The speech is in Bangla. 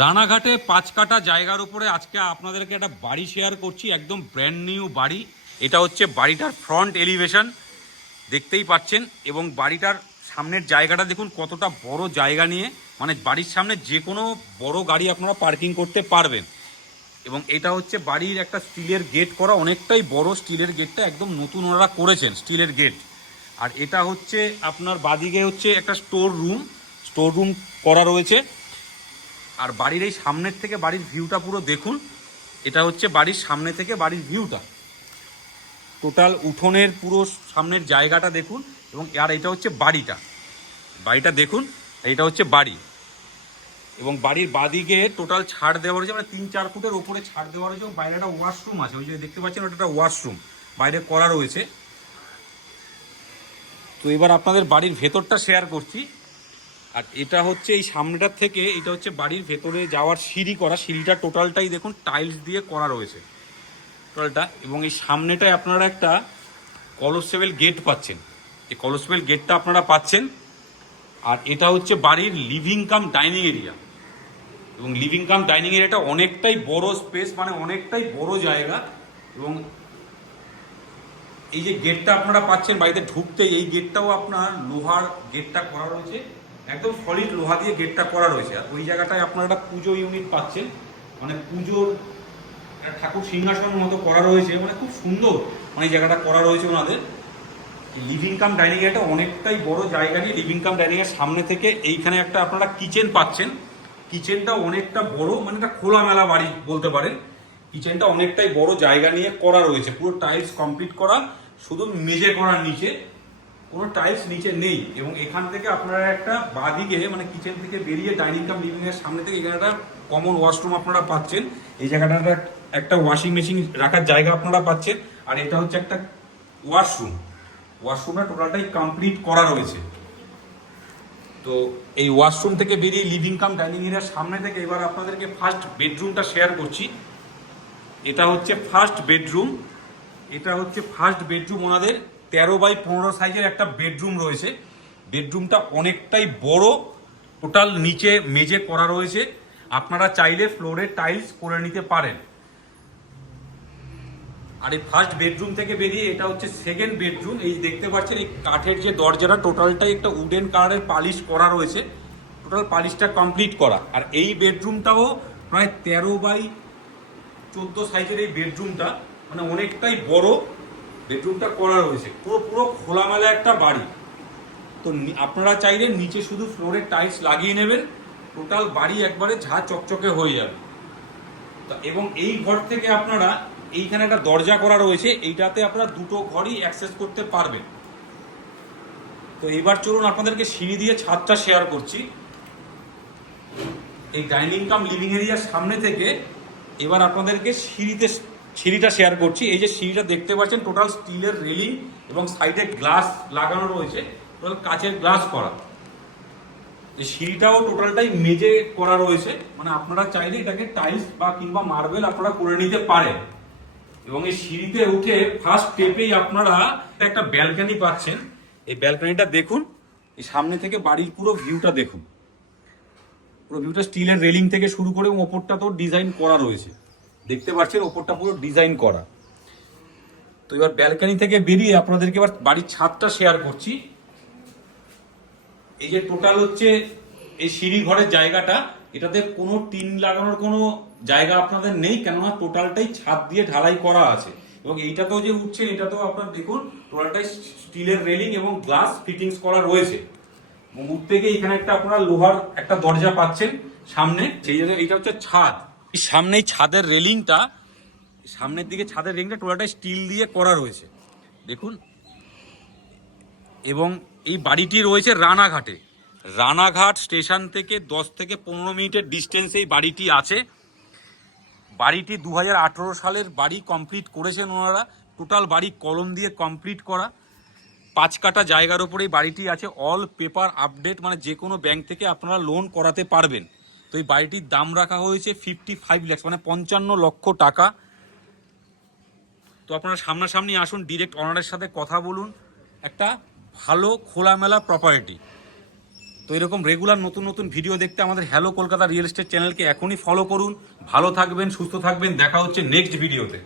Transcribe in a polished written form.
রানাঘাটে 5 কাটা জায়গার উপরে আজকে আপনাদেরকে একটা বাড়ি শেয়ার করছি, একদম ব্র্যান্ড নিউ বাড়ি। এটা হচ্ছে বাড়িটার ফ্রন্ট এলিভেশন, দেখতেই পাচ্ছেন। এবং বাড়িটার সামনের জায়গাটা দেখুন কতটা বড় জায়গা নিয়ে, মানে বাড়ির সামনে যে কোনো বড় গাড়ি আপনারা পার্কিং করতে পারবেন। এবং এটা হচ্ছে বাড়ির একটা স্টিলের গেট করা, অনেকটাই বড় স্টিলের গেটটা, একদম নতুন ওনারা করেছেন স্টিলের গেট। আর এটা হচ্ছে আপনার বাদিকে হচ্ছে একটা স্টোর রুম করা রয়েছে। আর বাড়ির এই সামনের থেকে বাড়ির ভিউটা পুরো দেখুন। এটা হচ্ছে বাড়ির সামনে থেকে বাড়ির ভিউটা, টোটাল উঠোনের পুরো সামনের জায়গাটা দেখুন। এবং আর এটা হচ্ছে বাড়িটা দেখুন, এটা হচ্ছে বাড়ি। এবং বাড়ির বাদিকে টোটাল ছাড় দেওয়া রয়েছে, মানে 3-4 ফুটের ওপরে ছাড় দেওয়া রয়েছে। এবং বাইরে একটা ওয়াশরুম আছে, ওই যে দেখতে পাচ্ছেন ওটা একটা ওয়াশরুম বাইরে করা রয়েছে। তো এবার আপনাদের বাড়ির ভেতরটা শেয়ার করছি। আর এটা হচ্ছে এই সামনেটার থেকে, এটা হচ্ছে বাড়ির ভেতরে যাওয়ার সিঁড়ি করা, সিঁড়িটা টোটালটাই দেখুন টাইলস দিয়ে করা রয়েছে টোটালটা। এবং এই সামনেটায় আপনারা একটা কলসেবল গেট পাচ্ছেন, এই কলসেবল গেটটা আপনারা পাচ্ছেন। আর এটা হচ্ছে বাড়ির লিভিং কাম ডাইনিং এরিয়া। এবং লিভিং কাম ডাইনিং এরিয়াটা অনেকটাই বড় স্পেস, মানে অনেকটাই বড় জায়গা। এবং এই যে গেটটা আপনারা পাচ্ছেন বাড়িতে ঢুকতে, এই গেটটাও আপনার লোহার গেটটা করা রয়েছে, একদম সলিড লোহা দিয়ে গেটটা করা রয়েছে। আর ওই জায়গাটায় আপনারা একটা পুজো ইউনিট পাচ্ছেন, মানে পুজোর ঠাকুর সিংহাসন মতো করা রয়েছে, মানে খুব সুন্দর মানে এই জায়গাটা করা রয়েছে ওনাদের। লিভিং কাম ডাইনিং এরিয়াটা অনেকটাই বড় জায়গা নিয়ে, লিভিং কাম ডাইনিং এর সামনে থেকে এইখানে একটা আপনারা কিচেন পাচ্ছেন। কিচেনটা অনেকটা বড়, মানে একটা খোলামেলা বাড়ি বলতে পারেন। কিচেনটা অনেকটাই বড় জায়গা নিয়ে করা রয়েছে, পুরো টাইলস কমপ্লিট করা, শুধু মেঝে করার, নিচে কোনো টাইলস নিচে নেই। এবং এখান থেকে আপনারা একটা বাদিকে, মানে কিচেন থেকে বেরিয়ে ডাইনিং কাম লিভিং এর সামনে থেকে এখানে একটা কমন ওয়াশরুম আপনারা পাচ্ছেন। এই জায়গাটা একটা ওয়াশিং মেশিন রাখার জায়গা আপনারা পাচ্ছেন। আর এটা হচ্ছে একটা ওয়াশরুমটা টোটালটাই কমপ্লিট করা রয়েছে। তো এই ওয়াশরুম থেকে বেরিয়ে লিভিং কাম ডাইনিং এরিয়ার সামনে থেকে এবার আপনাদেরকে ফার্স্ট বেডরুমটা শেয়ার করছি। এটা হচ্ছে ফার্স্ট বেডরুম ওনাদের 13x15 সাইজের একটা বেডরুম রয়েছে। বেডরুমটা অনেকটাই বড়, টোটাল নিচে মেঝে করা রয়েছে, আপনারা চাইলে ফ্লোরে টাইলস করে নিতে পারেন। আর এই ফার্স্ট বেডরুম থেকে বেরিয়ে এটা হচ্ছে সেকেন্ড বেডরুম। এই দেখতে পাচ্ছেন এই কাঠের যে দরজাটা, টোটালটাই একটা উডেন কালারের পালিশ করা রয়েছে, টোটাল পালিশটা কমপ্লিট করা। আর এই বেডরুমটাও প্রায় 13x14 সাইজের এই বেডরুমটা, মানে অনেকটাই বড় বেডরুমটা করা রয়েছে। পুরো খোলামেলা একটা বাড়ি। তো আপনারা চাইলে নিচে শুধু ফ্লোরে টাইলস লাগিয়ে নেবেন, টোটাল বাড়ি একবারে ঝা চকচকে হয়ে যাবে। এবং এই ঘর থেকে আপনারা, এইখানে একটা দরজা করা রয়েছে, এইটাতে আপনারা দুটো ঘরই অ্যাক্সেস করতে পারবেন। তো এবার চলুন আপনাদেরকে সিঁড়ি দিয়ে ছাদটা শেয়ার করছি। এই ডাইনিং কাম লিভিং এরিয়ার সামনে থেকে এবার আপনাদেরকে সিঁড়িটা শেয়ার করছি। এই যে সিঁড়িটা দেখতে পাচ্ছেন, টোটাল স্টিলের রেলিং এবং সাইডে গ্লাস লাগানো রয়েছে, টোটাল কাচের গ্লাস করা। এই সিঁড়িটাও টোটালটাই মেঝে করা রয়েছে, মানে আপনারা চাইলে এটাকে টাইলস বা কিংবা মার্বেল আপনারা করে নিতে পারেন। এবং এই সিঁড়িতে উঠে ফার্স্ট স্টেপেই আপনারা একটা ব্যালকনি পাচ্ছেন। এই ব্যালকনিটা দেখুন, এই সামনে থেকে বাড়ির পুরো ভিউটা দেখুন। পুরো ভিউটা স্টিলের রেলিং থেকে শুরু করে ওপরটা তো ডিজাইন করা রয়েছে, দেখতে পাচ্ছেন ওপরটা পুরো ডিজাইন করা। তো এবার ব্যালকনি থেকে বেরিয়ে আপনাদেরকে এবার বাড়ির ছাদটা শেয়ার করছি। এই যে টোটাল হচ্ছে এই সিঁড়ি ঘরের জায়গাটা, এটাতে কোনো টিন লাগানোর কোনো জায়গা আপনাদের নেই, কেননা টোটালটাই ছাদ দিয়ে ঢালাই করা আছে। এবং এইটাতেও যে উঠছেন, এটাতেও আপনার দেখুন টোটালটাই স্টিলের রেলিং এবং গ্লাস ফিটিংস করা রয়েছে। এবং উঠতে গিয়ে এখানে একটা আপনারা লোহার একটা দরজা পাচ্ছেন সামনে, সেই জন্য এইটা হচ্ছে ছাদ। সামনেই ছাদের রেলিংটা, সামনের দিকে ছাদের রেলিংটা টোটালটাই স্টিল দিয়ে করা রয়েছে দেখুন। এবং এই বাড়িটি রয়েছে রানাঘাট স্টেশন থেকে 10 থেকে 15 মিনিটের ডিস্টেন্সে এই বাড়িটি আছে। বাড়িটি 2018 সালের বাড়ি কমপ্লিট করেছেন ওনারা। টোটাল বাড়ি কলম দিয়ে কমপ্লিট করা, 5 কাটা জায়গার উপরে এই বাড়িটি আছে। অল পেপার আপডেট, মানে যে কোনো ব্যাংক থেকে আপনারা লোন করাতে পারবেন। তো এই বাড়িটির দাম রাখা হয়েছে 55 লাখ, মানে 55 লক্ষ টাকা। তো আপনারা সামনাসামনি আসুন, ডিরেক্ট অনারের সাথে কথা বলুন। একটা ভালো খোলামেলা প্রপার্টি। তো এরকম রেগুলার নতুন নতুন ভিডিও দেখতে আমাদের হ্যালো কলকাতা রিয়েল এস্টেট চ্যানেলকে এখনই ফলো করুন। ভালো থাকবেন, সুস্থ থাকবেন, দেখা হচ্ছে নেক্সট ভিডিওতে।